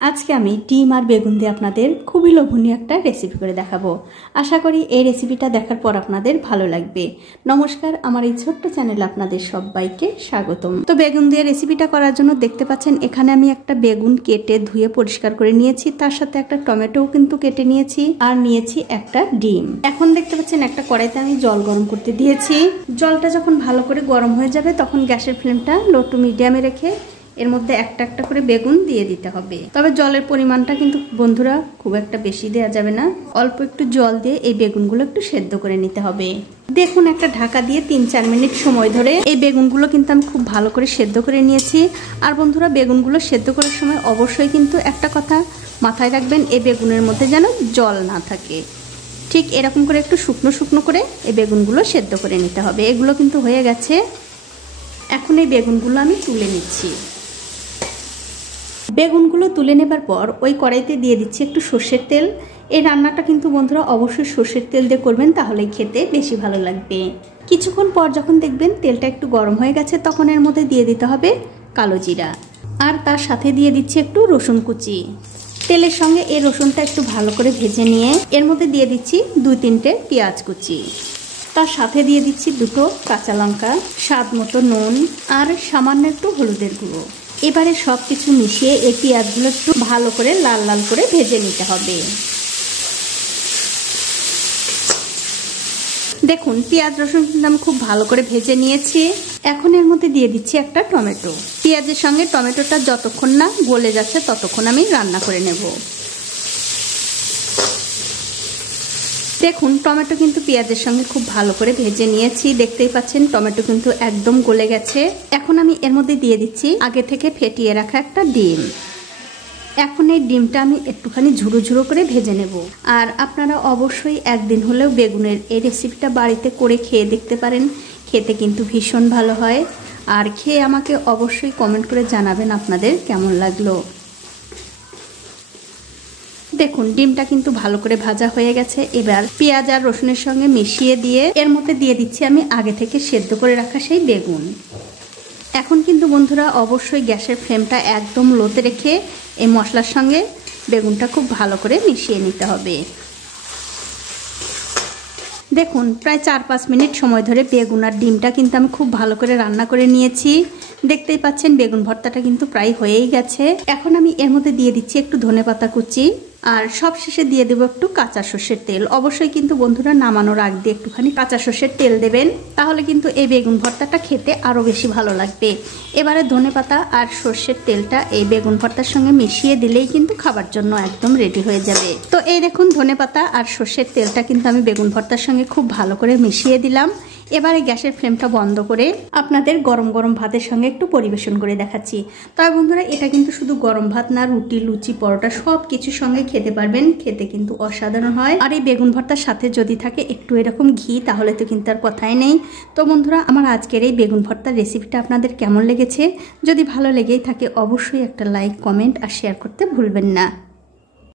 আজকে আমি ডিম আর বেগুন দিয়ে আপনাদের খুবই লোভনীয় একটা রেসিপি করে দেখাবো। আশা করি এই রেসিপিটা দেখার পর আপনাদের ভালো লাগবে। নমস্কার, আমার এই ছোট্ট চ্যানেলে আপনাদের সবাইকে স্বাগতম। তো বেগুন দিয়ে রেসিপিটা করার জন্য দেখতে পাচ্ছেন এখানে আমি একটা বেগুন কেটে ধুয়ে পরিষ্কার করে নিয়েছি, তার সাথে একটা টমেটোও কিন্তু কেটে নিয়েছি, আর নিয়েছি একটা ডিম। এখন দেখতে পাচ্ছেন একটা কড়াইতে আমি জল গরম করতে দিয়েছি। জলটা যখন ভালো করে গরম হয়ে যাবে তখন গ্যাসের ফ্লেমটা লো টু মিডিয়ামে রেখে এর মধ্যে একটা একটা করে বেগুন দিয়ে দিতে হবে। তবে জলের পরিমাণটা কিন্তু বন্ধুরা খুব একটা বেশি দেওয়া যাবে না, অল্প একটু জল দিয়ে এই বেগুনগুলো একটু সেদ্ধ করে নিতে হবে। দেখুন একটা ঢাকা দিয়ে 3-4 মিনিট সময় ধরে এই বেগুনগুলো কিন্তু আমি খুব ভালো করে সেদ্ধ করে নিয়েছি। আর বন্ধুরা বেগুনগুলো সেদ্ধ করার সময় অবশ্যই কিন্তু একটা কথা মাথায় রাখবেন, এই বেগুনের মধ্যে যেন জল না থাকে। ঠিক এরকম করে একটু শুকনো শুকনো করে এই বেগুনগুলো সেদ্ধ করে নিতে হবে। এগুলো কিন্তু হয়ে গেছে। এখন এই বেগুনগুলো আমি তুলে নিচ্ছি। বেগুনগুলো তুলে নেবার পর ওই কড়াইতে দিয়ে দিচ্ছি একটু সর্ষের তেল। এই রান্নাটা কিন্তু বন্ধুরা অবশ্যই সর্ষের তেল দিয়ে করবেন, তাহলে খেতে বেশি ভালো লাগবে। কিছুক্ষণ পর যখন দেখবেন তেলটা একটু গরম হয়ে গেছে তখন এর মধ্যে দিয়ে দিতে হবে কালো জিরা, আর তার সাথে দিয়ে দিচ্ছি একটু রসুন কুচি। তেলের সঙ্গে এই রসুনটা একটু ভালো করে ভেজে নিয়ে এর মধ্যে দিয়ে দিচ্ছি 2-3টে পেঁয়াজ কুচি, তার সাথে দিয়ে দিচ্ছি 2টো কাঁচা লঙ্কা, স্বাদ মতো নুন, আর সামান্য একটু হলুদের গুঁড়ো। এবারে সব কিছু মিশিয়ে এই পেঁয়াজগুলো একটু ভালো করে লাল লাল করে ভেজে নিতে হবে। দেখুন পেঁয়াজ রসুন কিন্তু আমি খুব ভালো করে ভেজে নিয়েছি। এখন এর মধ্যে দিয়ে দিচ্ছি একটা টমেটো। পেঁয়াজের সঙ্গে টমেটোটা যতক্ষণ না গলে যাচ্ছে ততক্ষণ আমি রান্না করে নেব। দেখুন টমেটো কিন্তু পেঁয়াজের সঙ্গে খুব ভালো করে ভেজে নিয়েছি। দেখতেই পাচ্ছেন টমেটো কিন্তু একদম গলে গেছে। এখন আমি এর মধ্যে দিয়ে দিচ্ছি আগে থেকে ফেটিয়ে রাখা একটা ডিম। এখন এই ডিমটা আমি একটুখানি ঝুরো ঝুরো করে ভেজে নেব। আর আপনারা অবশ্যই একদিন হলেও বেগুনের এই রেসিপিটা বাড়িতে করে খেয়ে দেখতে পারেন, খেতে কিন্তু ভীষণ ভালো হয়। আর খেয়ে আমাকে অবশ্যই কমেন্ট করে জানাবেন আপনাদের কেমন লাগলো। দেখুন ডিমটা কিন্তু ভালো করে ভাজা হয়ে গেছে। এবার পেঁয়াজ আর রসুনের সঙ্গে মিশিয়ে দিয়ে এর মধ্যে দিয়ে দিচ্ছি আমি আগে থেকে সেদ্ধ করে রাখা সেই বেগুন। এখন কিন্তু বন্ধুরা অবশ্যই গ্যাসের ফ্লেমটা একদম লোতে রেখে এই মশলার সঙ্গে বেগুনটা খুব ভালো করে মিশিয়ে নিতে হবে। দেখুন প্রায় 4-5 মিনিট সময় ধরে বেগুন আর ডিমটা কিন্তু আমি খুব ভালো করে রান্না করে নিয়েছি। দেখতেই পাচ্ছেন বেগুন ভর্তাটা কিন্তু প্রায় হয়েই গেছে। এখন আমি এর মধ্যে দিয়ে দিচ্ছি একটু ধনেপাতা কুচি, আর সব শেষে দিয়ে দেবো একটু কাঁচা সর্ষের তেল। অবশ্যই কিন্তু বন্ধুরা নামানোর আগ দিয়ে একটুখানি কাঁচা সর্ষের তেল দেবেন, তাহলে কিন্তু এই বেগুন ভর্তাটা খেতে আরও বেশি ভালো লাগবে। এবারে ধনেপাতা আর সর্ষের তেলটা এই বেগুন ভর্তার সঙ্গে মিশিয়ে দিলেই কিন্তু খাবার জন্য একদম রেডি হয়ে যাবে। তো এই দেখুন ধনেপাতা আর সর্ষের তেলটা কিন্তু আমি বেগুন ভর্তার সঙ্গে খুব ভালো করে মিশিয়ে দিলাম। এবারে গ্যাসের ফ্লেমটা বন্ধ করে আপনাদের গরম গরম ভাতের সঙ্গে একটু পরিবেশন করে দেখাচ্ছি। তবে বন্ধুরা এটা কিন্তু শুধু গরম ভাত না, রুটি, লুচি, পরোটা সব কিছুর সঙ্গে খেতে পারবেন। খেতে কিন্তু অসাধারণ হয়। আর এই বেগুন ভর্তার সাথে যদি থাকে একটু এরকম ঘি, তাহলে তো কিন্তু আর কথাই নেই। তো বন্ধুরা আমার আজকের এই বেগুন ভর্তার রেসিপিটা আপনাদের কেমন লেগেছে? যদি ভালো লেগেই থাকে অবশ্যই একটা লাইক, কমেন্ট আর শেয়ার করতে ভুলবেন না।